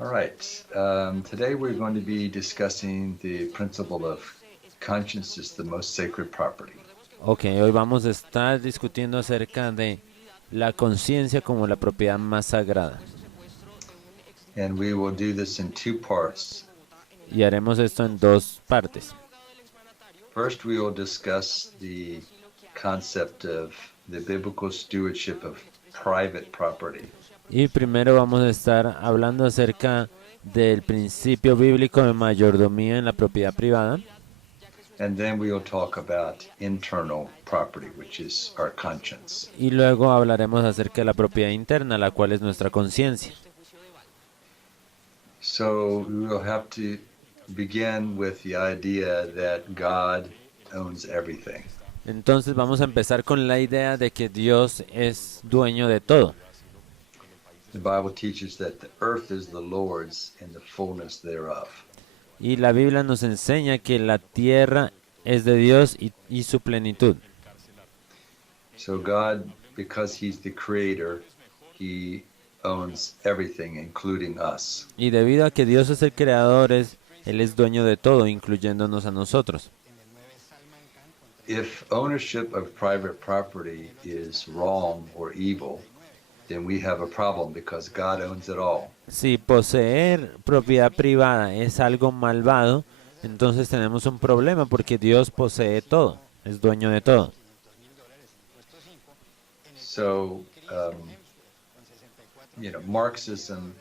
All right. Today we're going to be discussing the principle of conscience is the most sacred property. Ok, hoy vamos a estar discutiendo acerca de la conciencia como la propiedad más sagrada. And we will do this in two parts. Y haremos esto en dos partes. First, we will discuss the concept of the biblical stewardship of private property. Y primero vamos a estar hablando acerca del principio bíblico de mayordomía en la propiedad privada. And then we will talk about internal property, which is our conscience. Y luego hablaremos acerca de la propiedad interna, la cual es nuestra conciencia. So we will have to begin with the idea that God owns everything. Entonces vamos a empezar con la idea de que Dios es dueño de todo. The Bible teaches that the earth is the Lord's and the fullness thereof. Y la Biblia nos enseña que la tierra es de Dios y su plenitud. So God, because He's the creator, He owns everything, including us. Y debido a que Dios es el creador, Él es dueño de todo, incluyéndonos a nosotros. If ownership of private property is wrong or evil, then we have a problem because God owns it all. Si poseer propiedad privada es algo malvado, entonces tenemos un problema porque Dios posee todo, es dueño de todo. So, Marxism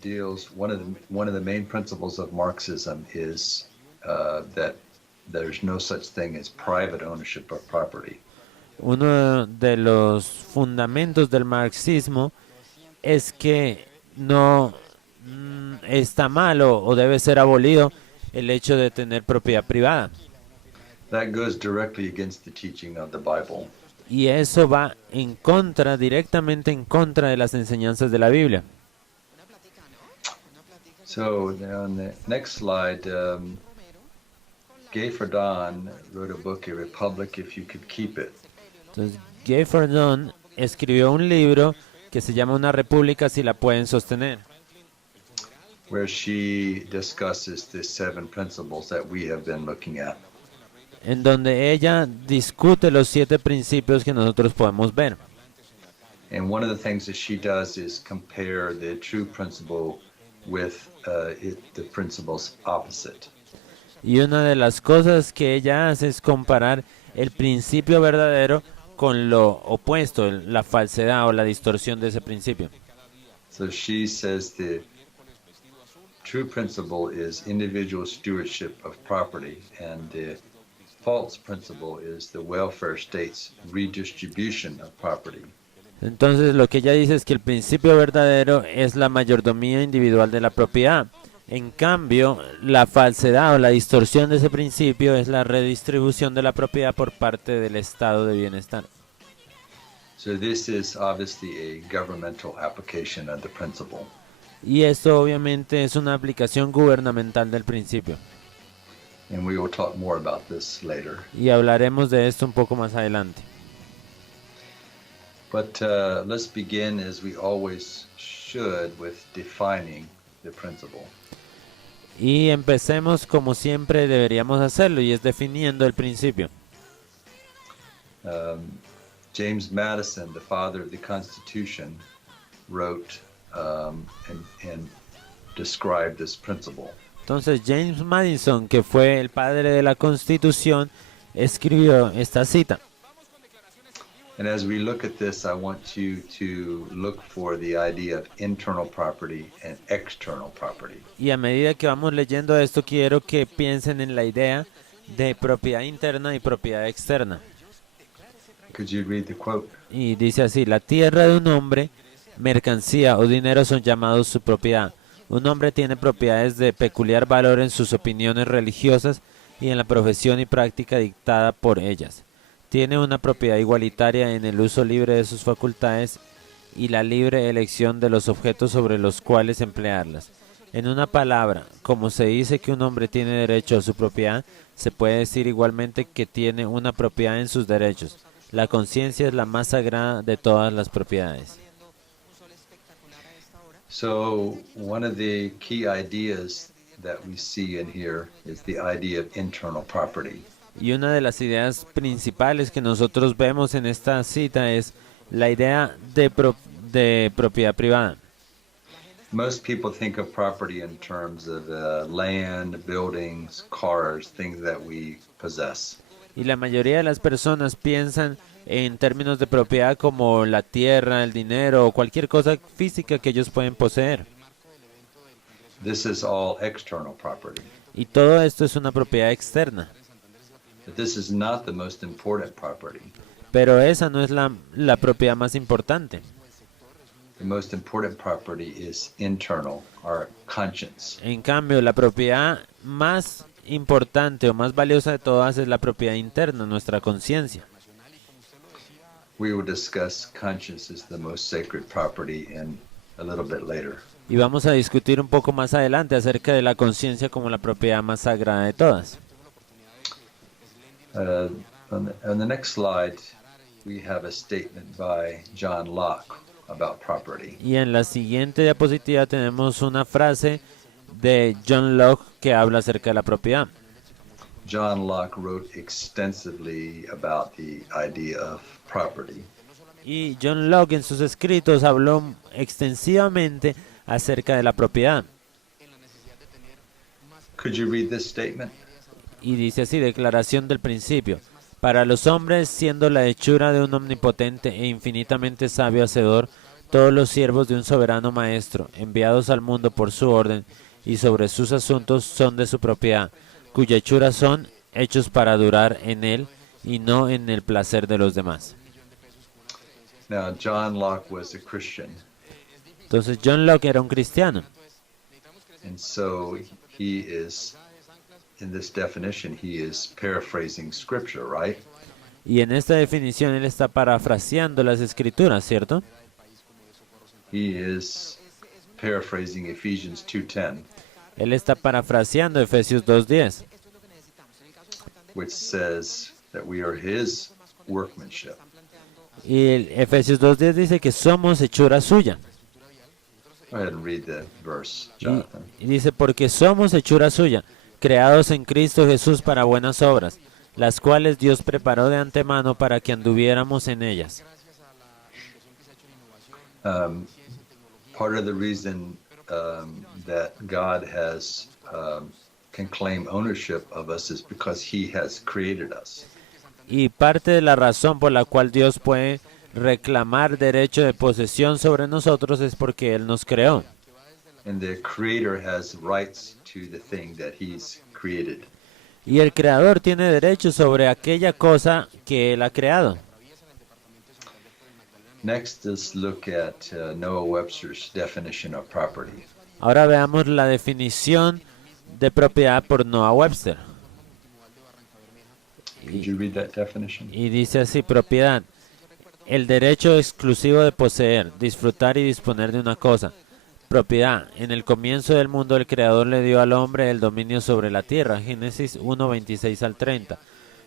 deals. One of the main principles of Marxism is that there's no such thing as private ownership of property. Uno de los fundamentos del marxismo es que no está malo o debe ser abolido el hecho de tener propiedad privada. That goes directly against the teaching of the Bible. Y eso va en contra, directamente en contra de las enseñanzas de la Biblia. So on the next slide, Gay Ferdinand wrote a book, A Republic If You Could Keep It. Entonces, Gay Ferdinand escribió un libro que se llama Una República si la pueden sostener, Where she discusses the 7 principles that we have been looking at. en donde ella discute los 7 principios que nosotros podemos ver. And one of the things that she does is compare the true principle with the principles opposite. Y una de las cosas que ella hace es comparar el principio verdadero con lo opuesto, la falsedad o la distorsión de ese principio. So she says the true principle is individual stewardship of property, and the false principle is the welfare state's redistribution of property. Entonces lo que ella dice es que el principio verdadero es la mayordomía individual de la propiedad. En cambio, la falsedad o la distorsión de ese principio es la redistribución de la propiedad por parte del estado de bienestar. So this is obviously a governmental application of the principle. Y esto obviamente es una aplicación gubernamental del principio. And we will talk more about this later. Y hablaremos de esto un poco más adelante. But let's begin, as we always should, with defining the principle. Y empecemos como siempre deberíamos hacerlo, y es definiendo el principio. James Madison, the father of the Constitution, wrote and described this principle. Entonces James Madison, que fue el padre de la Constitución, escribió esta cita. And as we look at this, I want you to look for the idea of internal property and external property. Y a medida que vamos leyendo esto, quiero que piensen en la idea de propiedad interna y propiedad externa. Could you read the quote? Y dice así: la tierra de un hombre, mercancía o dinero son llamados su propiedad. Un hombre tiene propiedades de peculiar valor en sus opiniones religiosas y en la profesión y práctica dictada por ellas. Tiene una propiedad igualitaria en el uso libre de sus facultades y la libre elección de los objetos sobre los cuales emplearlas. En una palabra, como se dice que un hombre tiene derecho a su propiedad, se puede decir igualmente que tiene una propiedad en sus derechos. La conciencia es la más sagrada de todas las propiedades. So one of the key ideas that we see in here is the idea of internal property. Y una de las ideas principales que nosotros vemos en esta cita es la idea de propiedad privada. Most people think of property in terms of land, buildings, cars, things that we possess. Y la mayoría de las personas piensan en términos de propiedad como la tierra, el dinero o cualquier cosa física que ellos pueden poseer. This is all external property. Y todo esto es una propiedad externa. But this is not the most important property. Pero esa no es la propiedad más importante. The most important property is internal, our conscience. En cambio, la propiedad más importante o más valiosa de todas es la propiedad interna, nuestra conciencia. We will discuss conscience as the most sacred property in a little bit later. Y vamos a discutir un poco más adelante acerca de la conciencia como la propiedad más sagrada de todas. On the next slide, we have a statement by John Locke about property. Y en la siguiente diapositiva tenemos una frase de John Locke que habla acerca de la propiedad. John Locke wrote extensively about the idea of property. Y John Locke en sus escritos habló extensivamente acerca de la propiedad. Could you read this statement? Y dice así, declaración del principio. Para los hombres, siendo la hechura de un omnipotente e infinitamente sabio hacedor, todos los siervos de un soberano maestro, enviados al mundo por su orden y sobre sus asuntos, son de su propiedad, cuya hechura son hechos para durar en él y no en el placer de los demás. Now, John Locke was a Christian, Entonces John Locke era un cristiano. and so he is, in this definition, he is paraphrasing scripture, right? Y en esta definición él está parafraseando las escrituras, ¿cierto? He is paraphrasing Ephesians 2:10, Él está parafraseando Efesios 2:10, which says that we are his workmanship. y Efesios 2:10 dice que somos hechura suya. Go ahead and read the verse, Jonathan. Y dice, porque somos hechura suya, creados en Cristo Jesús para buenas obras, las cuales Dios preparó de antemano para que anduviéramos en ellas. Part of the reason that God has can claim ownership of us is because he has created us. Y parte de la razón por la cual Dios puede reclamar derecho de posesión sobre nosotros es porque Él nos creó. And the creator has rights to the thing that he's created. Y el creador tiene derecho sobre aquella cosa que Él ha creado. Next, let's look at Noah Webster's definition of property. Ahora veamos la definición de propiedad por Noah Webster. Could you read that definition? Y dice así, propiedad, el derecho exclusivo de poseer, disfrutar y disponer de una cosa. Propiedad, en el comienzo del mundo el Creador le dio al hombre el dominio sobre la tierra, Génesis 1:26 al 30,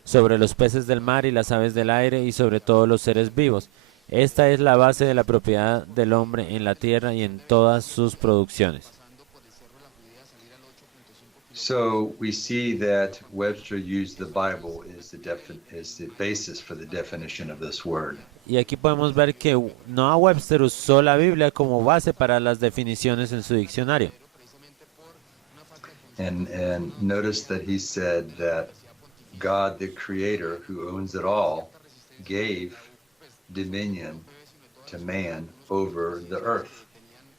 sobre los peces del mar y las aves del aire y sobre todos los seres vivos. Esta es la base de la propiedad del hombre en la tierra y en todas sus producciones. So we see that Webster used the Bible as the basis for the definition of this word. Y aquí podemos ver que Noah Webster usó la Biblia como base para las definiciones en su diccionario. And notice that he said that God, the creator who owns it all, gave dominion to man over the earth.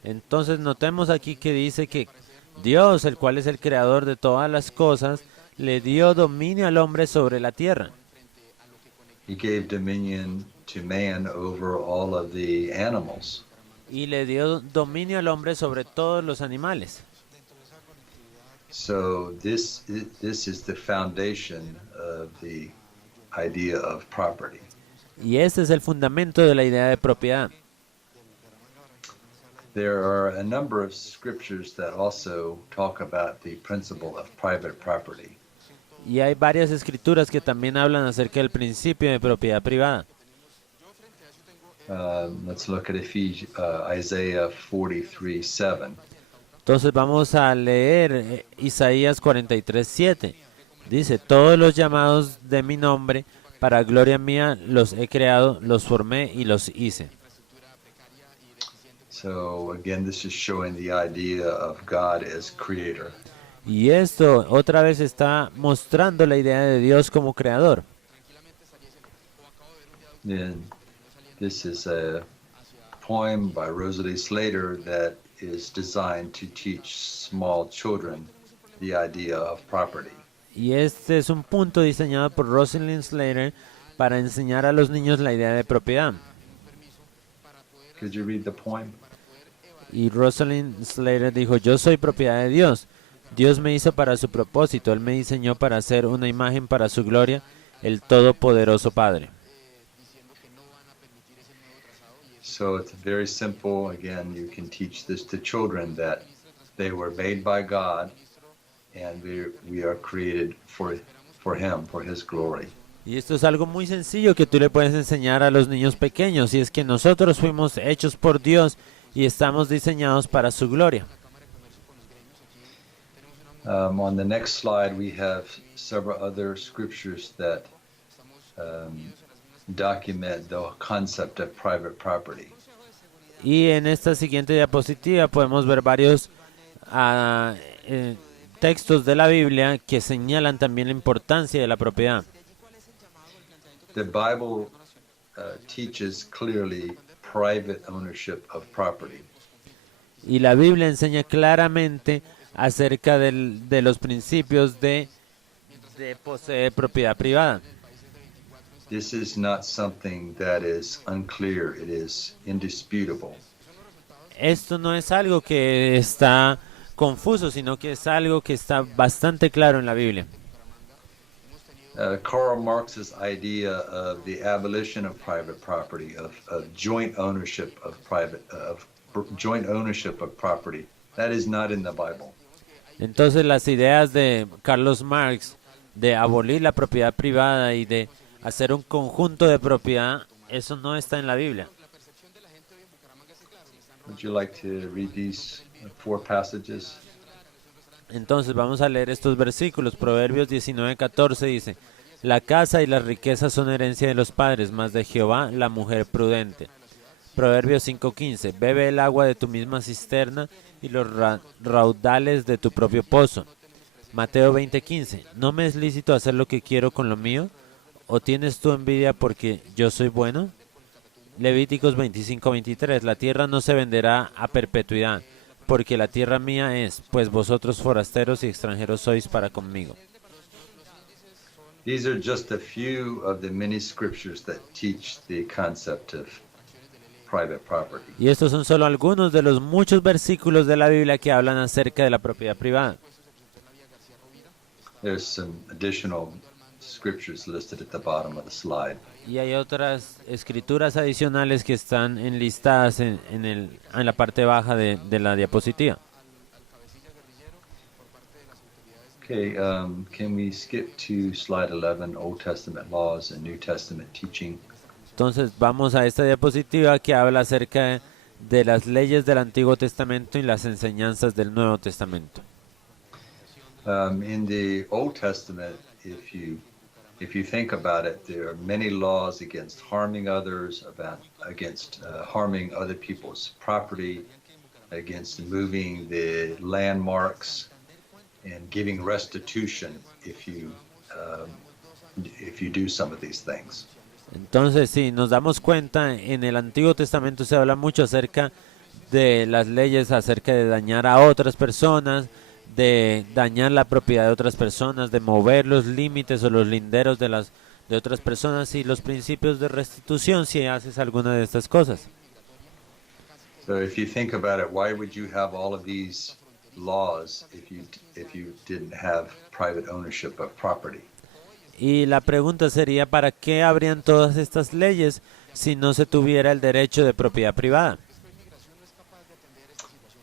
Entonces notemos aquí que dice que Dios, el cual es el creador de todas las cosas, le dio dominio al hombre sobre la tierra. He gave dominion to man over all of the animals. Y le dio dominio al hombre sobre todos los animales. So this is the foundation of the idea of property. Y este es el fundamento de la idea de propiedad. There are a number of scriptures that also talk about the principle of private property. Y hay varias escrituras que también hablan acerca del principio de propiedad privada. Let's look at Isaiah 43:7. Entonces vamos a leer Isaías 43:7. Dice, todos los llamados de mi nombre, para gloria mía, los he creado, los formé y los hice. So again, this is showing the idea of God as creator. Y esto otra vez está mostrando la idea de Dios como creador. And this is a poem by Rosalie Slater that is designed to teach small children the idea of property. Y este es un punto diseñado por Rosalind Slater para enseñar a los niños la idea de propiedad. Could you read the poem? Y Rosalind Slater dijo, yo soy propiedad de Dios. Dios me hizo para su propósito. Él me diseñó para hacer una imagen para su gloria, el Todopoderoso Padre. So it's very simple. Again, you can teach this to children that they were made by God and we are created for Him, for His glory. Y esto es algo muy sencillo que tú le puedes enseñar a los niños pequeños, y es que nosotros fuimos hechos por Dios y estamos diseñados para su gloria. On the next slide, we have several other scriptures that document the concept of private property. Y en esta siguiente diapositiva podemos ver varios textos de la Biblia que señalan también la importancia de la propiedad. The Bible teaches clearly private ownership of property. Y la Biblia enseña claramente acerca de los principios de poseer propiedad privada. This is not something that is unclear, it is indisputable. Esto no es algo que está confuso, sino que es algo que está bastante claro en la Biblia. Karl Marx's idea of the abolition of private property, of joint ownership of property, that is not in the Bible. Entonces las ideas de Carlos Marx de abolir la propiedad privada y de hacer un conjunto de propiedad, eso no está en la Biblia. Would you like to read these 4 passages? Entonces vamos a leer estos versículos. Proverbios 19:14 dice, la casa y las riquezas son herencia de los padres, mas de Jehová la mujer prudente. Proverbios 5:15, bebe el agua de tu misma cisterna y los raudales de tu propio pozo. Mateo 20:15, ¿no me es lícito hacer lo que quiero con lo mío? ¿O tienes tú envidia porque yo soy bueno? Levíticos 25:23, la tierra no se venderá a perpetuidad, porque la tierra mía es, pues vosotros forasteros y extranjeros sois para conmigo. These are just a few of the many scriptures that teach the concept of private property. Y estos son solo algunos de los muchos versículos de la Biblia que hablan acerca de la propiedad privada. There's some additional scriptures listed at the bottom of the slide. Y hay otras escrituras adicionales que están enlistadas en la parte baja de la diapositiva. Okay, can we skip to slide 11, Old Testament laws and New Testament teaching? Entonces vamos a esta diapositiva que habla acerca de las leyes del Antiguo Testamento y las enseñanzas del Nuevo Testamento. In the Old Testament, if you think about it, there are many laws against harming others, against harming other people's property, against moving the landmarks, and giving restitution if you do some of these things. Entonces, si nos damos cuenta, en el Antiguo Testamento se habla mucho acerca de las leyes, acerca de dañar a otras personas, de dañar la propiedad de otras personas, de mover los límites o los linderos de otras personas y los principios de restitución si haces alguna de estas cosas. So if you think about it, why would you have all of these laws if you didn't have private ownership of property? Y la pregunta sería, ¿para qué habrían todas estas leyes si no se tuviera el derecho de propiedad privada?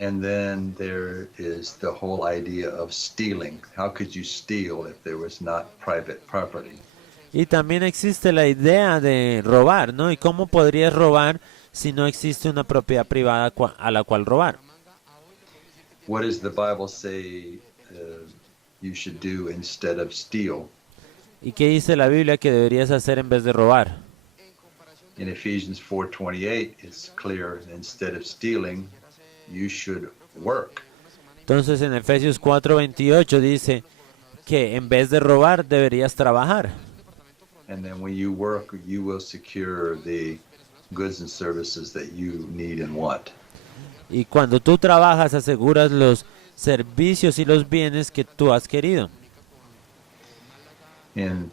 And then there is the whole idea of stealing. How could you steal if there was not private property? Y también existe la idea de robar, ¿no? ¿Y cómo podrías robar si no existe una propiedad privada a la cual robar? What does the Bible say you should do instead of steal? ¿Y qué dice la Biblia que deberías hacer en vez de robar? In Ephesians 4:28, it's clear instead of stealing, you should work. Entonces en Efesios 4:28 dice que en vez de robar deberías trabajar. And then when you work, you will secure the goods and services that you need and want. Y cuando tú trabajas aseguras los servicios y los bienes que tú has querido. In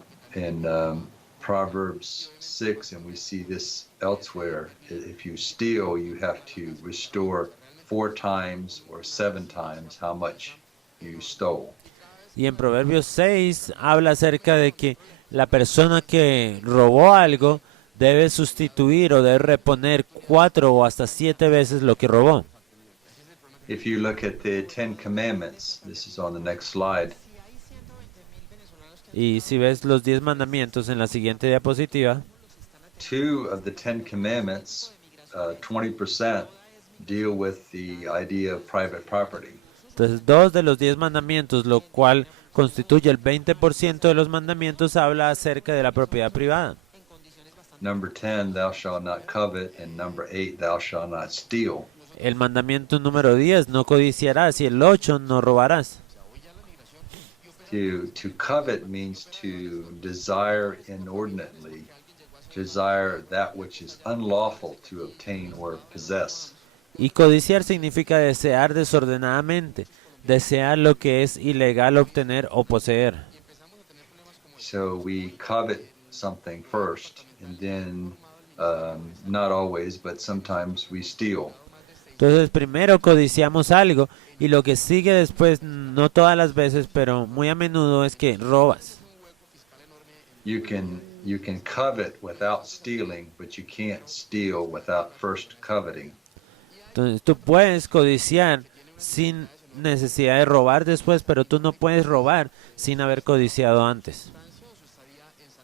Proverbs 6, and we see this elsewhere, if you steal, you have to restore 4 times or 7 times how much you stole. Y en Proverbios 6 habla acerca de que la persona que robó algo debe sustituir o debe reponer 4 o hasta 7 veces lo que robó. If you look at the 10 Commandments, this is on the next slide, Y si ves los 10 mandamientos en la siguiente diapositiva, 2 of the 10 Commandments, 20%, deal with the idea of private property. entonces 2 de los 10 mandamientos, lo cual constituye el 20% de los mandamientos, habla acerca de la propiedad privada. Number 10, thou shalt not covet, and number 8, thou shalt not steal. El mandamiento número 10, no codiciarás, y el 8, no robarás. To covet means to desire inordinately, desire that which is unlawful to obtain or possess. Y codiciar significa desear desordenadamente, desear lo que es ilegal obtener o poseer. So we covet something first, and then, not always, but sometimes we steal. Entonces primero codiciamos algo y lo que sigue después, no todas las veces, pero muy a menudo es que robas. You can covet without stealing, but you can't steal without first coveting. Entonces tú puedes codiciar sin necesidad de robar después, pero tú no puedes robar sin haber codiciado antes.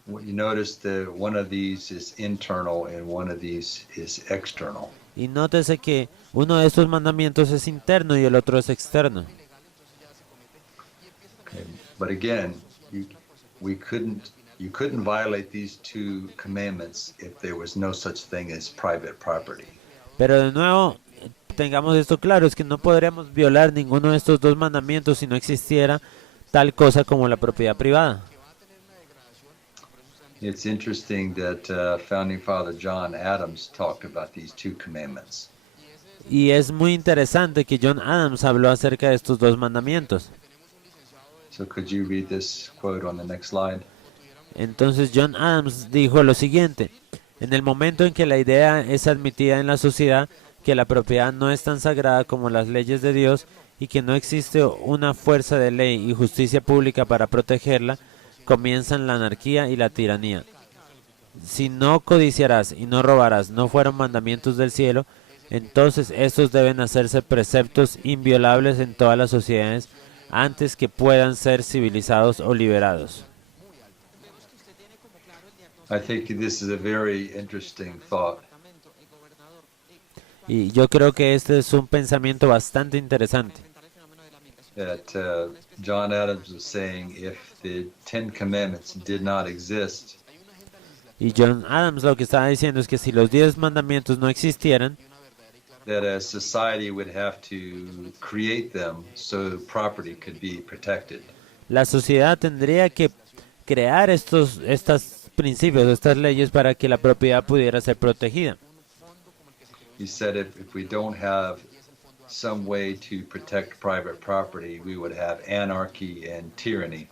You notice that one of these is internal and one of these is external. Y nótese que uno de estos mandamientos es interno y el otro es externo. Okay. But again, you couldn't violate these 2 commandments if there was no such thing as private property. Pero de nuevo, tengamos esto claro, es que no podríamos violar ninguno de estos 2 mandamientos si no existiera tal cosa como la propiedad privada. It's interesting that founding father John Adams talked about these 2 commandments. Y es muy interesante que John Adams habló acerca de estos 2 mandamientos. So could you read this quote on the next slide? Entonces John Adams dijo lo siguiente: en el momento en que la idea es admitida en la sociedad que la propiedad no es tan sagrada como las leyes de Dios y que no existe una fuerza de ley y justicia pública para protegerla, comienzan la anarquía y la tiranía. Si no codiciarás y no robarás no fueron mandamientos del cielo, entonces estos deben hacerse preceptos inviolables en todas las sociedades antes que puedan ser civilizados o liberados. I think this is a very interesting thought. Y yo creo que este es un pensamiento bastante interesante. That John Adams was saying if the 10 commandments did not exist, Y John Adams lo que estaba diciendo es que si los 10 mandamientos no existieran, that a society would have to create them so property could be protected. la sociedad tendría que crear estos principios, estas leyes para que la propiedad pudiera ser protegida. He said if we don't have some way to protect private property, we would have anarchy and tyranny.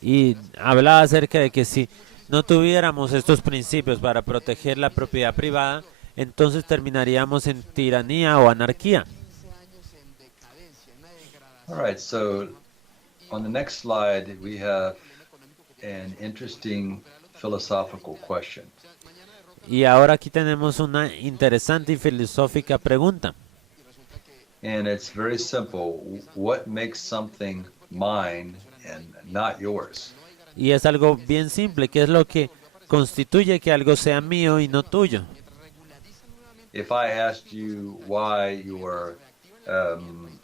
Y hablaba acerca de que si no tuviéramos estos principios para proteger la propiedad privada, entonces terminaríamos en tiranía o anarquía. All right, so on the next slide, we have an interesting philosophical question. Y ahora aquí tenemos una interesante y filosófica pregunta. And it's very simple. What makes something mine and not yours? Y es algo bien simple, que es lo que constituye que algo sea mío y no tuyo. If I asked you why your um,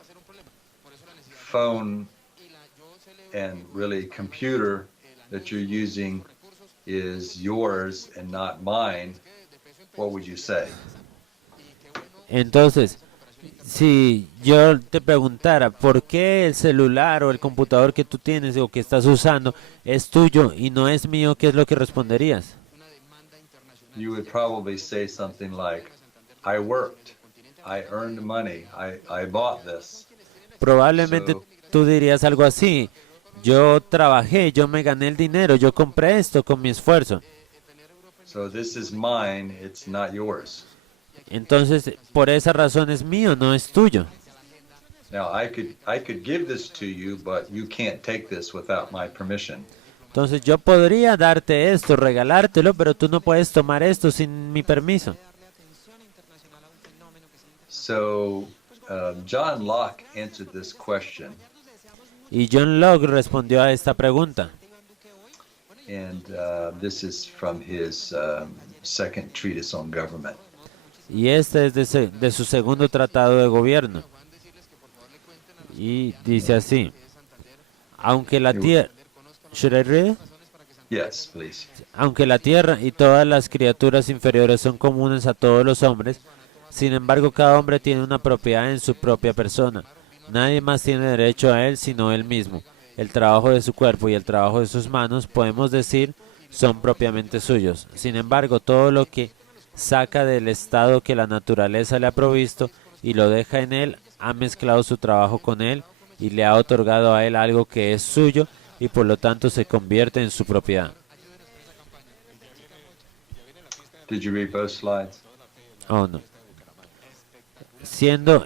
phone and really computer that you're using is yours and not mine, what would you say? Entonces, si yo te preguntara por qué el celular o el computador que tú tienes o que estás usando es tuyo y no es mío, ¿qué es lo que responderías? You would probably say something like, I worked, I earned money, I bought this. Probablemente So, tú dirías algo así. Yo trabajé, yo me gané el dinero, yo compré esto con mi esfuerzo. so this is mine, it's not yours. Entonces, por esa razón es mío, no es tuyo. Now I could give this to you, but you can't take this without my permission. Entonces yo podría darte esto, regalártelo, pero tú no puedes tomar esto sin mi permiso. So John Locke answered this question, Y John Locke respondió a esta pregunta. and this is from his second treatise on government. Y este es de su segundo tratado de gobierno. Y dice así. Aunque la tierra... Should I read it? Yes, please. Aunque la tierra y todas las criaturas inferiores son comunes a todos los hombres, sin embargo cada hombre tiene una propiedad en su propia persona. Nadie más tiene derecho a él sino él mismo. El trabajo de su cuerpo y el trabajo de sus manos, podemos decir, son propiamente suyos. Sin embargo, todo lo que saca del estado que la naturaleza le ha provisto y lo deja en él, ha mezclado su trabajo con él y le ha otorgado a él algo que es suyo y por lo tanto se convierte en su propiedad. Did you read both slides? Oh, no. Siendo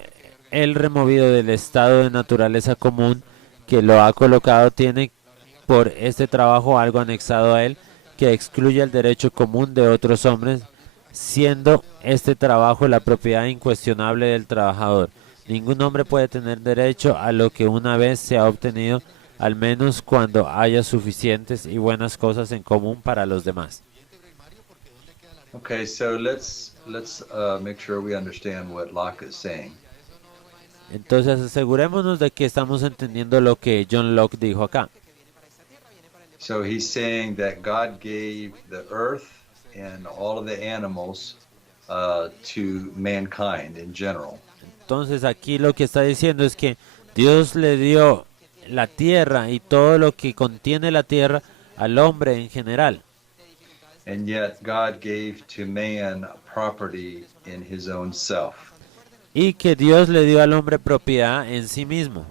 él removido del estado de naturaleza común que lo ha colocado, tiene por este trabajo algo anexado a él que excluye el derecho común de otros hombres, siendo este trabajo la propiedad incuestionable del trabajador. Ningún hombre puede tener derecho a lo que una vez se ha obtenido, al menos cuando haya suficientes y buenas cosas en común para los demás. Okay, so let's make sure we understand what Locke is saying. Entonces asegurémonos de que estamos entendiendo lo que John Locke dijo acá. So he's saying that God gave the earth and all of the animals to mankind in general. Entonces aquí lo que está diciendo es que Dios le dio la tierra y todo lo que contiene la tierra al hombre en general. And yet God gave to man property in his own self. Y que Dios le dio al hombre propiedad en sí mismo.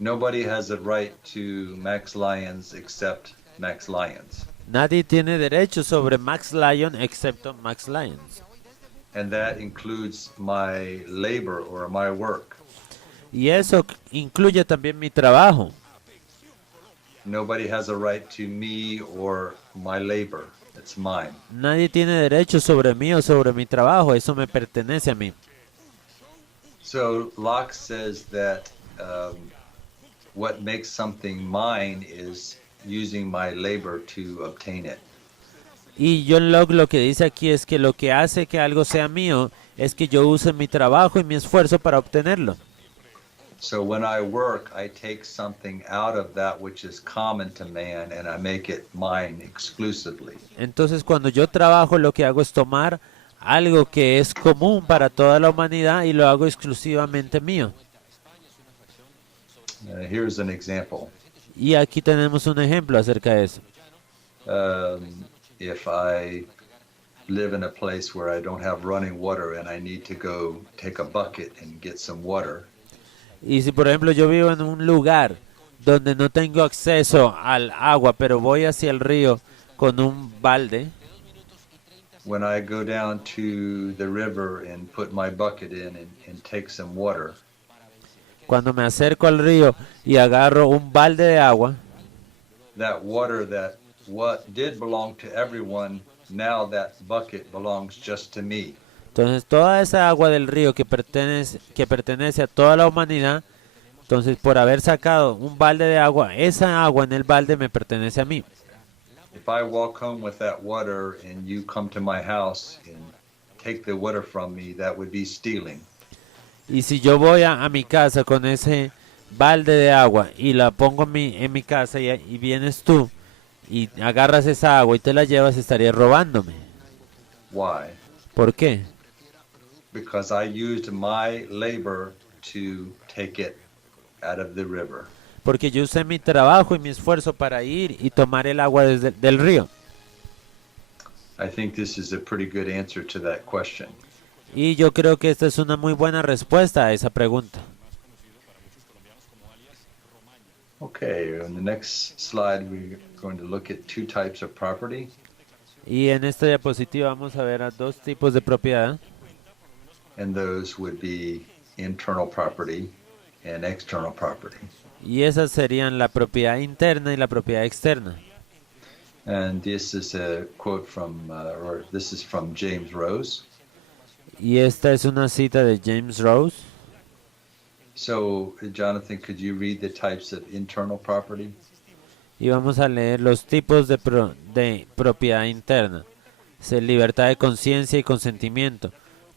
Nobody has a right to Max Lyons except Max Lyons. Nadie tiene derecho sobre Max Lion excepto Max Lyons. And that includes my labor or my work. Y eso incluye también mi trabajo. Nobody has a right to me or my labor. It's mine. Nadie tiene derecho sobre mí o sobre mi trabajo. Eso me pertenece a mí. So Locke says that what makes something mine is using my labor to obtain it. Y John Locke lo que dice aquí es que lo que hace que algo sea mío es que yo use mi trabajo y mi esfuerzo para obtenerlo. So when I work, I take something out of that which is common to man and I make it mine exclusively. Entonces cuando yo trabajo lo que hago es tomar algo que es común para toda la humanidad y lo hago exclusivamente mío. Here's an example. Y aquí tenemos un ejemplo acerca de eso. If I live in a place where I don't have running water and I need to go take a bucket and get some water, Y si por ejemplo yo vivo en un lugar donde no tengo acceso al agua, pero voy hacia el río con un balde, when I go down to the river and put my bucket in and take some water, cuando me acerco al río y agarro un balde de agua, that water that what did belong to everyone, now that bucket belongs just to me. Entonces toda esa agua del río que pertenece a toda la humanidad, entonces por haber sacado un balde de agua, esa agua en el balde me pertenece a mí. If I walk home with that water and you come to my house and take the water from me, that would be stealing. Y si yo voy a mi casa con ese balde de agua y la pongo en mi casa y vienes tú y agarras esa agua y te la llevas, estarías robándome. Why? ¿Por qué? Because I used my labor to take it out of the river. Porque yo usé mi trabajo y mi esfuerzo para ir y tomar el agua del río. I think this is a pretty good answer to that question. Y yo creo que esta es una muy buena respuesta a esa pregunta. Okay, on the next slide, we're going to look at two types of property. Y en esta diapositiva vamos a ver a dos tipos de propiedad. And those would be internal property and external property. Y esas serían la propiedad interna y la propiedad externa. And this is a quote from, or this is from James Rose. Y esta es una cita de James Rose. So, Jonathan, could you read the types of internal property? Y vamos a leer los tipos de propiedad interna. Libertad de conciencia y consentimiento,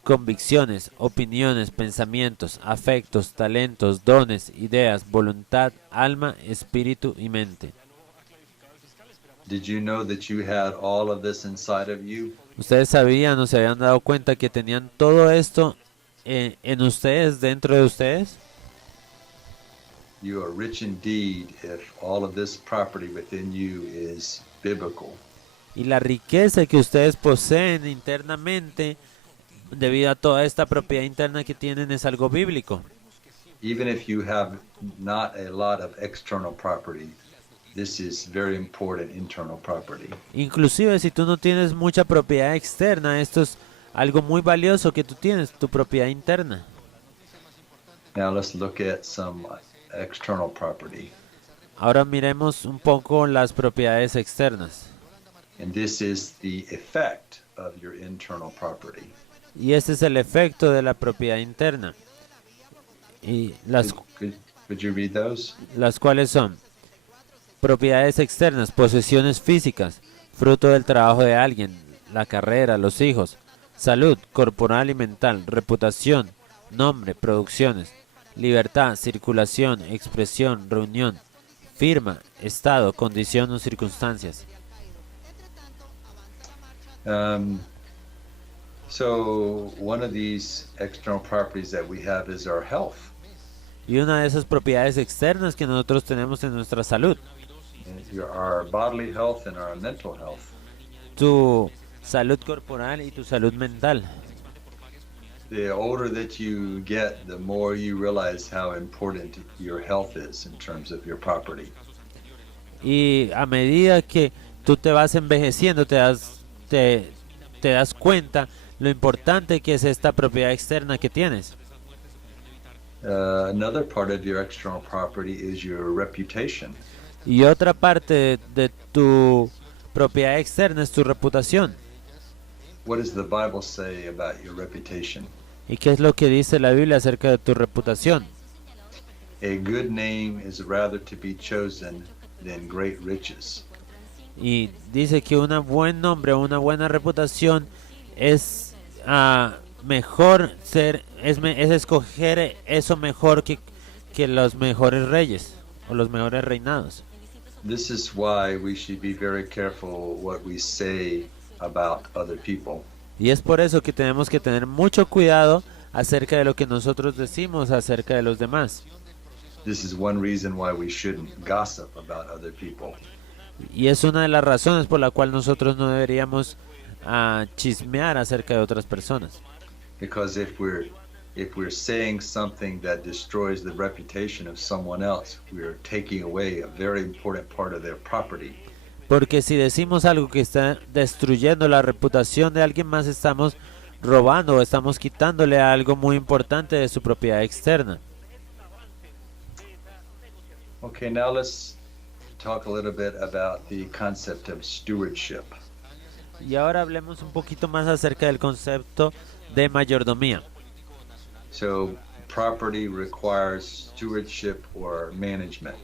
convicciones, opiniones, pensamientos, afectos, talentos, dones, ideas, voluntad, alma, espíritu y mente. Did you know that you had all of this inside of you? ¿Ustedes sabían o se habían dado cuenta que tenían todo esto en ustedes, dentro de ustedes? You are rich indeed if all of this property within you is biblical. Y la riqueza que ustedes poseen internamente, debido a toda esta propiedad interna que tienen, es algo bíblico. Even if you have not a lot of external property, this is very important internal property. Inclusive si tú no tienes mucha propiedad externa, esto es algo muy valioso que tú tienes, tu propiedad interna. Now let's look at some external property. Ahora miremos un poco las propiedades externas. And this is the effect of your internal property. Y este es el efecto de la propiedad interna. Y Could you read those? las cuales son propiedades externas, posesiones físicas, fruto del trabajo de alguien, la carrera, los hijos, salud corporal y mental, reputación, nombre, producciones, libertad, circulación, expresión, reunión, firma, estado, condición o circunstancias. So one of these external properties that we have is our health. Y una de esas propiedades externas que nosotros tenemos en nuestra salud. Our bodily health and our mental health. Tu salud corporal y tu salud mental. The older that you get, the more you realize how important your health is in terms of your property. Y a medida que tú te vas envejeciendo, te das cuenta lo importante que es esta propiedad externa que tienes. Another part of your external property is your reputation. Y otra parte de tu propiedad externa es tu reputación. What does the Bible say about your reputation? ¿Y qué es lo que dice la Biblia acerca de tu reputación? A good name is rather to be chosen than great riches. Y dice que un buen nombre o una buena reputación es mejor es escoger eso mejor que los mejores reyes o los mejores reinados. This is why we should be very careful what we say about other people. Y es por eso que tenemos que tener mucho cuidado acerca de lo que nosotros decimos acerca de los demás. This is one reason why we shouldn't gossip about other people. Y es una de las razones por la cual nosotros no deberíamos chismear acerca de otras personas. Because if we're saying something that destroys the reputation of someone else, we're taking away a very important part of their property. Porque si decimos algo que está destruyendo la reputación de alguien más, estamos robando o estamos quitándole algo muy importante de su propiedad externa. Okay, now let's talk a little bit about the concept of stewardship. Y ahora hablemos un poquito más acerca del concepto de mayordomía. So property requires stewardship or management.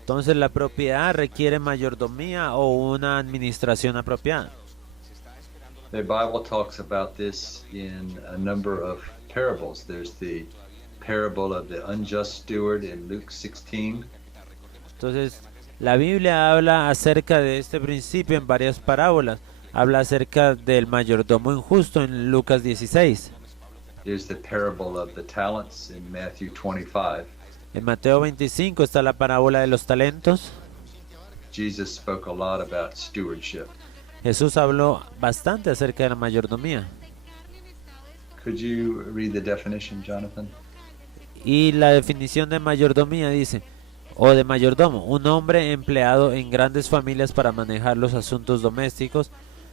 Entonces la propiedad requiere mayordomía o una administración apropiada. The Bible talks about this in a number of parables. There's the parable of the unjust steward in Luke 16. Entonces la Biblia habla acerca de este principio en varias parábolas. Habla acerca del mayordomo injusto en Lucas 16. There's the parable of the talents in Matthew 25. En Mateo 25 está la parábola de los talentos. Jesus spoke a lot about stewardship. Jesús habló bastante acerca de la mayordomía. Could you read the definition, Jonathan? Y la definición de mayordomía dice, o de mayordomo, un hombre empleado en grandes familias para manejar los asuntos domésticos,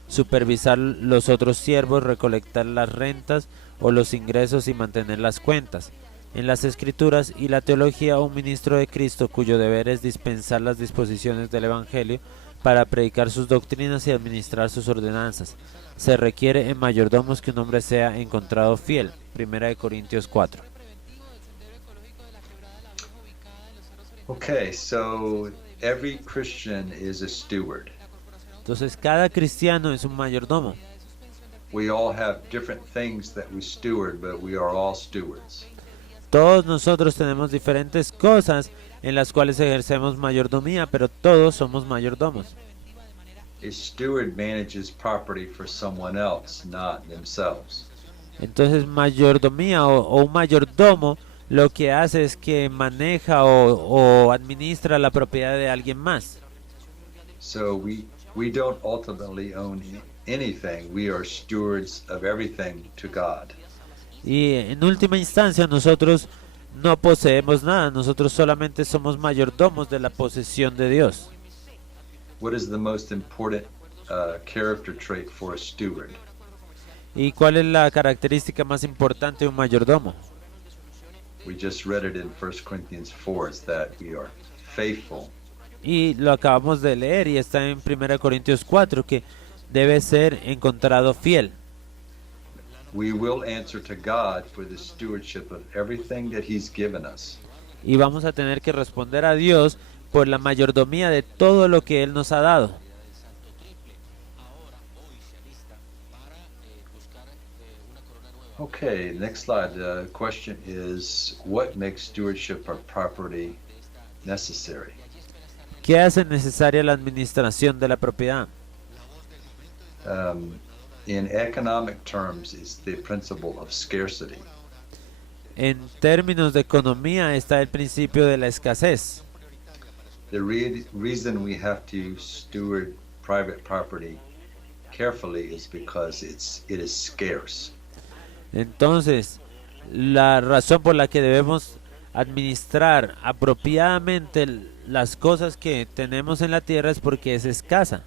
supervisar los otros siervos, recolectar las rentas o los ingresos y mantener las cuentas. En las Escrituras y la teología, un ministro de Cristo cuyo deber es dispensar las disposiciones del Evangelio para predicar sus doctrinas y administrar sus ordenanzas. Se requiere en mayordomos que un hombre sea encontrado fiel. 1 Corintios 4. Okay, so every Christian is a steward. Entonces cada cristiano es un mayordomo. We all have different things that we steward, but we are all stewards. Todos nosotros tenemos diferentes cosas en las cuales ejercemos mayordomía, pero todos somos mayordomos. A steward manages property for someone else, not themselves. Entonces mayordomía o un mayordomo lo que hace es que maneja o administra la propiedad de alguien más. So we don't ultimately own anything. We are stewards of everything to God. Y en última instancia nosotros no poseemos nada, nosotros solamente somos mayordomos de la posesión de Dios. What is the most important character trait for a steward? ¿Y cuál es la característica más importante de un mayordomo? We just read it in 1 Corinthians 4, is that we are faithful. Y lo acabamos de leer y está en 1 Corintios 4 que debe ser encontrado fiel. We will answer to God for the stewardship of everything that He's given us. Y vamos a tener que responder a Dios por la mayordomía de todo lo que Él nos ha dado. Okay, next slide. The question is, what makes stewardship of property necessary? ¿Qué hace necesaria la administración de la propiedad? In economic terms, it's the principle of scarcity. En términos de economía está el principio de la escasez. The reason we have to steward private property carefully is because it is scarce. Entonces, la razón por la que debemos administrar apropiadamente las cosas que tenemos en la tierra es porque es escasa.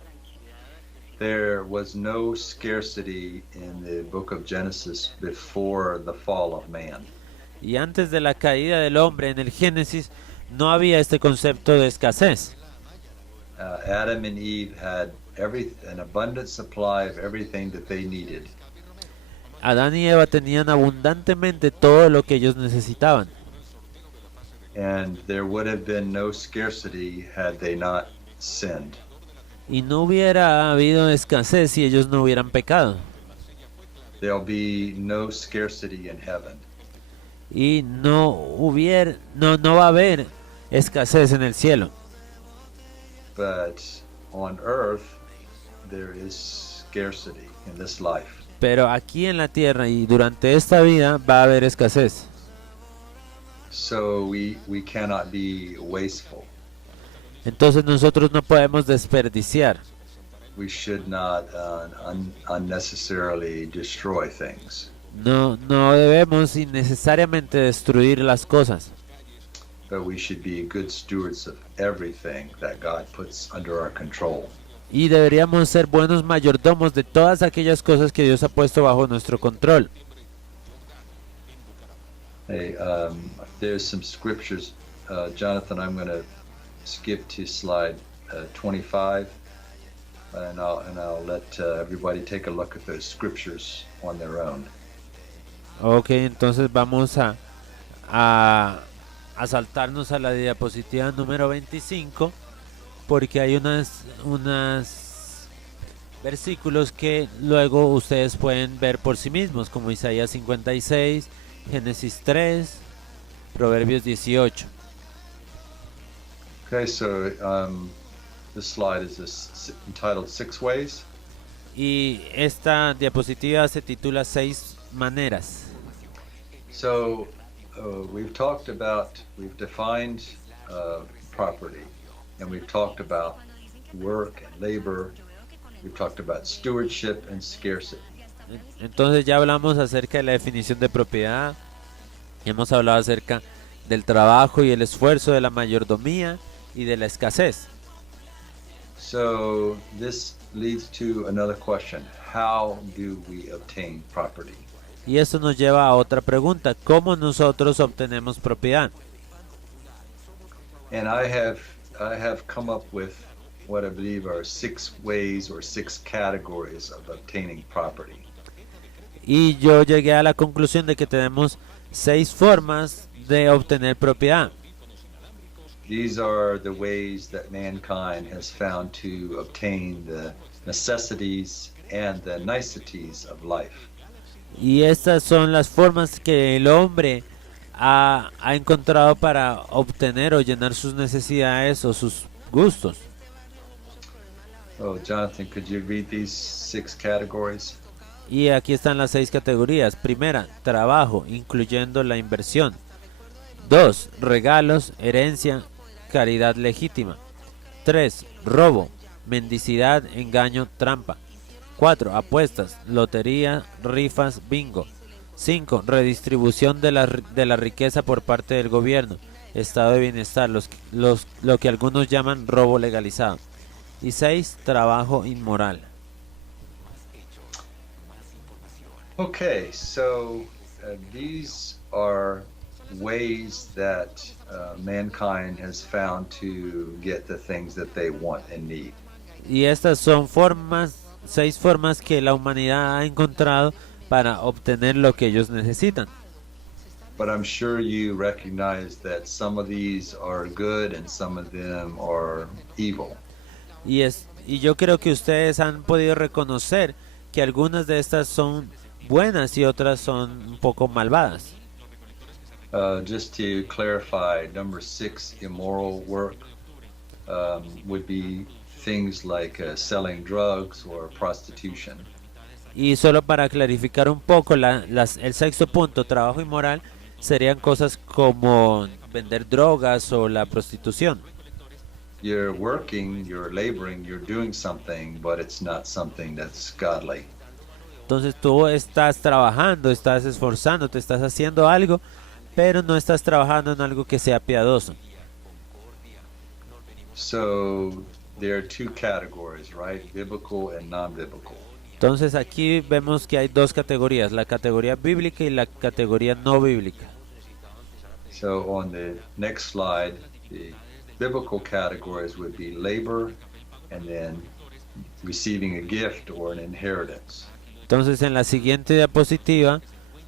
There was no scarcity in the book of Genesis before the fall of man. Y antes de la caída del hombre en el Génesis no había este concepto de escasez. Adam and Eve had an abundant supply of everything that they needed. Adán y Eva tenían abundantemente todo lo que ellos necesitaban. And there would have been no scarcity had they not sinned. Y no hubiera habido escasez si ellos no hubieran pecado. There'll be no scarcity in heaven. Y no va a haber escasez en el cielo. But on earth, there is scarcity in this life. Pero aquí en la tierra y durante esta vida va a haber escasez. So we cannot be wasteful. Entonces nosotros no podemos desperdiciar. We should not unnecessarily destroy things. No debemos innecesariamente destruir las cosas. But we should be good stewards of everything that God puts under our control. Y deberíamos ser buenos mayordomos de todas aquellas cosas que Dios ha puesto bajo nuestro control. Hey, there's some scriptures. Jonathan, I'm going to skip to slide 25, and I'll let everybody take a look at those scriptures on their own. Ok, entonces vamos a, a saltarnos a la diapositiva número 25 porque hay unas versículos que luego ustedes pueden ver por sí mismos, como Isaías 56, Génesis 3, Proverbios 18. Okay, so this slide is entitled Six Ways. Y esta diapositiva se titula Seis maneras. So we've defined property, and we've talked about work and labor. We've talked about stewardship and scarcity. Entonces ya hablamos acerca de la definición de propiedad, hemos hablado acerca del trabajo y el esfuerzo, de la mayordomía y de la escasez. So this leads to another question. How do we obtain property? Y esto nos lleva a otra pregunta, ¿cómo nosotros obtenemos propiedad? And I have come up with what I believe are 6 ways or 6 categories of obtaining property. Y yo llegué a la conclusión de que tenemos 6 formas de obtener propiedad. These are the ways that mankind has found to obtain the necessities and the niceties of life. Y estas son las formas que el hombre ha encontrado para obtener o llenar sus necesidades o sus gustos. Oh, Jonathan, could you read these 6 categories? Y aquí están las 6 categorías. Primera, trabajo, incluyendo la inversión. 2, regalos, herencia, caridad legítima. 3, robo, mendicidad, engaño, trampa. 4, apuestas, lotería, rifas, bingo. 5, redistribución de la riqueza por parte del gobierno, estado de bienestar, lo que algunos llaman robo legalizado. Y 6, trabajo inmoral. Okay, so these are ways that mankind has found to get the things that they want and need. Y estas son 6 formas que la humanidad ha encontrado para obtener lo que ellos necesitan. But I'm sure you recognize that some of these are good and some of them are evil. Y yo creo que ustedes han podido reconocer que algunas de estas son buenas y otras son un poco malvadas. Just to clarify, number 6, immoral work would be things like selling drugs or prostitution. Y solo para clarificar un poco, el sexto punto, trabajo inmoral, serían cosas como vender drogas o la prostitución. You're working, you're laboring, you're doing something, but it's not something that's godly. Entonces tú estás trabajando, estás esforzándote, estás haciendo algo, pero no estás trabajando en algo que sea piadoso. So there are 2 categories, right? Biblical and non-biblical. Entonces aquí vemos que hay 2 categorías, la categoría bíblica y la categoría no bíblica. So on the next slide, the biblical categories would be labor and then receiving a gift or an inheritance. Entonces en la siguiente diapositiva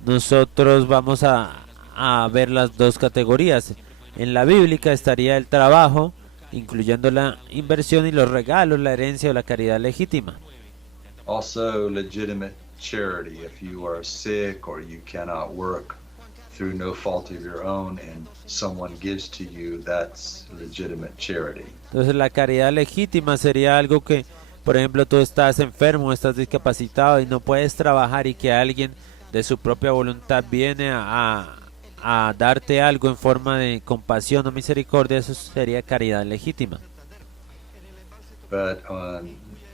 nosotros vamos a ver las 2 categorías. En la bíblica estaría el trabajo, incluyendo la inversión y los regalos, la herencia o la caridad legítima. Also legitimate charity if you are sick or you cannot work through no fault of your own and someone gives to you, that's legitimate charity. Entonces la caridad legítima sería algo que, por ejemplo, tú estás enfermo, estás discapacitado y no puedes trabajar y que alguien de su propia voluntad viene a darte algo en forma de compasión o misericordia, eso sería caridad legítima. But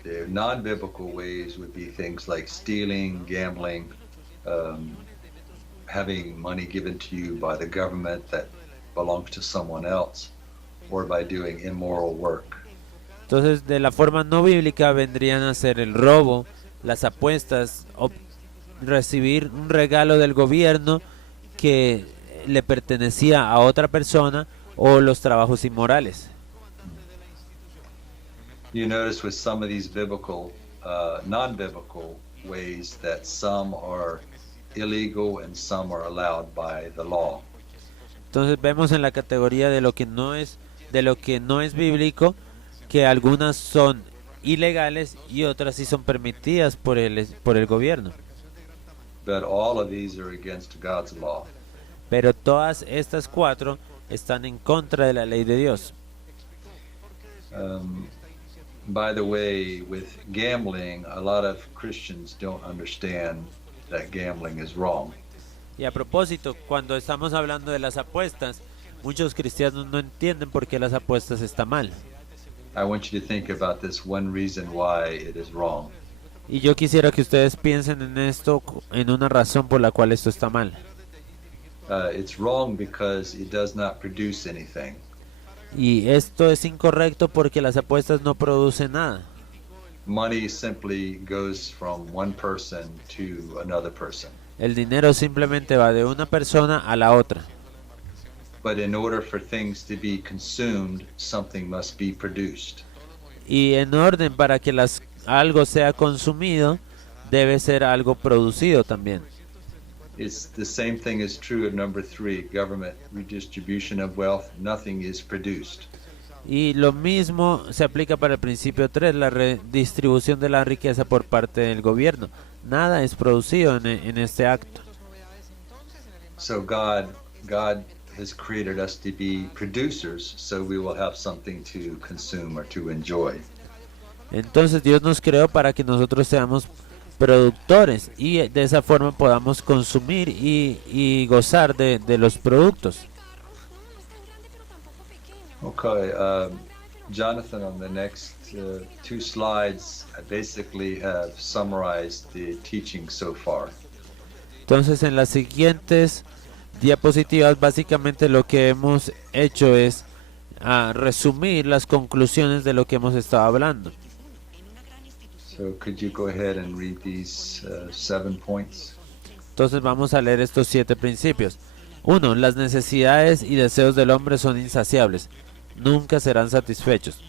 the non-biblical ways would be things like stealing, gambling, having money given to you by the government that belongs to someone else, or by doing immoral work. Entonces, de la forma no bíblica vendrían a ser el robo, las apuestas, recibir un regalo del gobierno que le pertenecía a otra persona o los trabajos inmorales. You notice with some of these biblical, non-biblical ways that some are illegal and some are allowed by the law. Entonces vemos en la categoría de lo que no es bíblico que algunas son ilegales y otras sí son permitidas por el gobierno. But all of these are against God's law. Pero todas estas cuatro están en contra de la ley de Dios. By the way, with gambling, a lot of Christians don't understand that gambling is wrong. Y a propósito, cuando estamos hablando de las apuestas, muchos cristianos no entienden por qué las apuestas están mal. I want you to think about this one reason why it is wrong. Y yo quisiera que ustedes piensen en esto, en una razón por la cual esto está mal. It's wrong because it does not produce anything. Y esto es incorrecto porque las apuestas no producen nada. Money simply goes from one person to another person. El dinero simplemente va de una persona a la otra. But in order for things to be consumed, something must be produced. Y en orden para que algo sea consumido, debe ser algo producido también. It's the same thing is true at number 3, government redistribution of wealth. Nothing is produced. Y lo mismo se aplica para el principio 3, la redistribución de la riqueza por parte del gobierno. Nada es producido en este acto. So God has created us to be producers, so we will have something to consume or to enjoy. Entonces Dios nos creó para que nosotros seamos productores y de esa forma podamos consumir y gozar de los productos. Okay, Jonathan, on the next 2 slides, I basically have summarized the teaching so far. Entonces en las siguientes diapositivas básicamente lo que hemos hecho es resumir las conclusiones de lo que hemos estado hablando. So could you go ahead and read these 7 points? Entonces vamos a leer estos 7 principios. 1. Las necesidades y deseos del hombre son insaciables. Nunca serán satisfechos.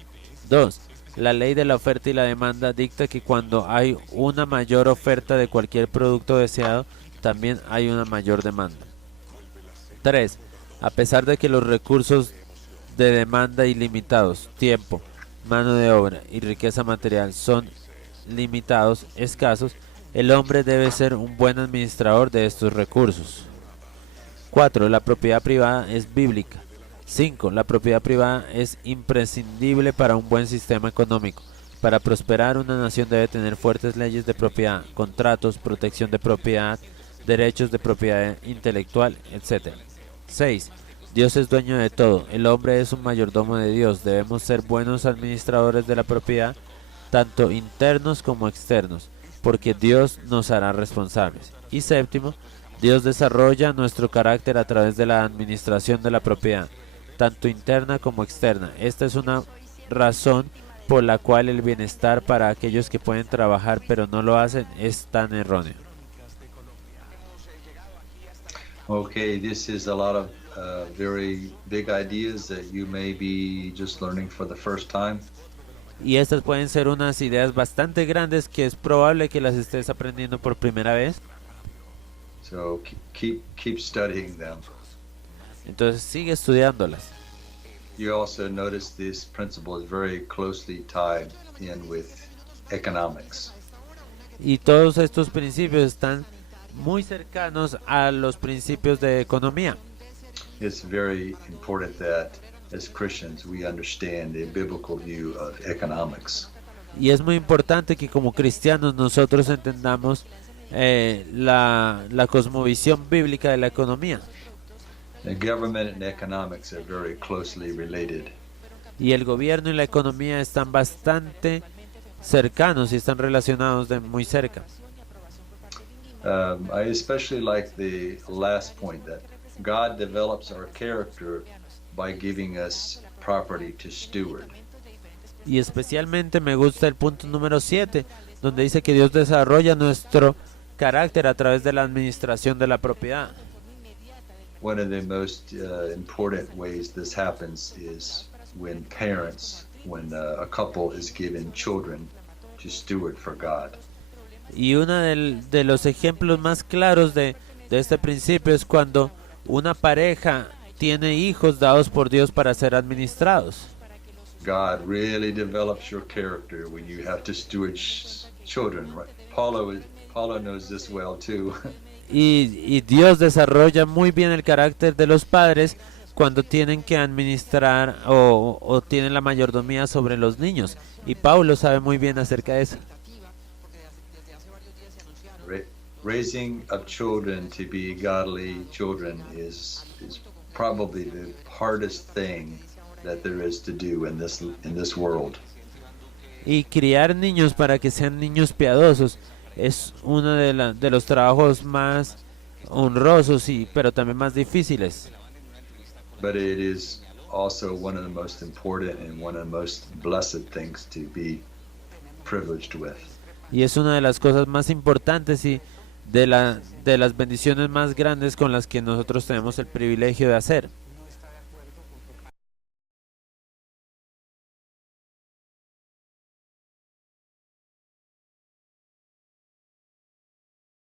2. La ley de la oferta y la demanda dicta que cuando hay una mayor oferta de cualquier producto deseado, también hay una mayor demanda. 3. A pesar de que los recursos de demanda ilimitados, tiempo, mano de obra y riqueza material son limitados, escasos, el hombre debe ser un buen administrador de estos recursos. 4. La propiedad privada es bíblica. 5. La propiedad privada es imprescindible para un buen sistema económico. Para prosperar, una nación debe tener fuertes leyes de propiedad, contratos, protección de propiedad, derechos de propiedad intelectual, etc. 6. Dios es dueño de todo. El hombre es un mayordomo de Dios. Debemos ser buenos administradores de la propiedad, tanto internos como externos, porque Dios nos hará responsables. Y 7. Dios desarrolla nuestro carácter a través de la administración de la propiedad, tanto interna como externa. Esta es una razón por la cual el bienestar para aquellos que pueden trabajar pero no lo hacen es tan erróneo. Okay, this is a lot of very big ideas that you may be just learning for the first time. Y estas pueden ser unas ideas bastante grandes que es probable que las estés aprendiendo por primera vez. So keep studying them. Entonces sigue estudiándolas. You also notice this principle is very closely tied in with economics. Y todos estos principios están muy cercanos a los principios de economía. It's very important that as Christians we understand a biblical view of economics. Y es muy importante que como cristianos nosotros entendamos la cosmovisión bíblica de la economía. The government and economics are very closely related. Y el gobierno y la economía están bastante cercanos y están relacionados de muy cerca. I especially like the last point that God develops our character by giving us property to steward. Y especialmente me gusta el punto número 7, donde dice que Dios desarrolla nuestro carácter a través de la administración de la propiedad. One of the most important ways this happens is when a couple is given children to steward for God. Y uno de los ejemplos más claros de este principio es cuando una pareja tiene hijos dados por Dios para ser administrados. God really develops your character when you have to steward children. Right? Paula knows this well too. Y Dios desarrolla muy bien el carácter de los padres cuando tienen que administrar o tienen la mayordomía sobre los niños. Y Paulo sabe muy bien acerca de eso. Raising up children to be godly children is probably the hardest thing that there is to do in this world. Y criar niños para que sean niños piadosos es uno de los trabajos más honrosos, pero también más difíciles. But it is also one of the most important and one of the most blessed things to be privileged with. Y es una de las cosas más importantes y de las bendiciones más grandes con las que nosotros tenemos el privilegio de hacer.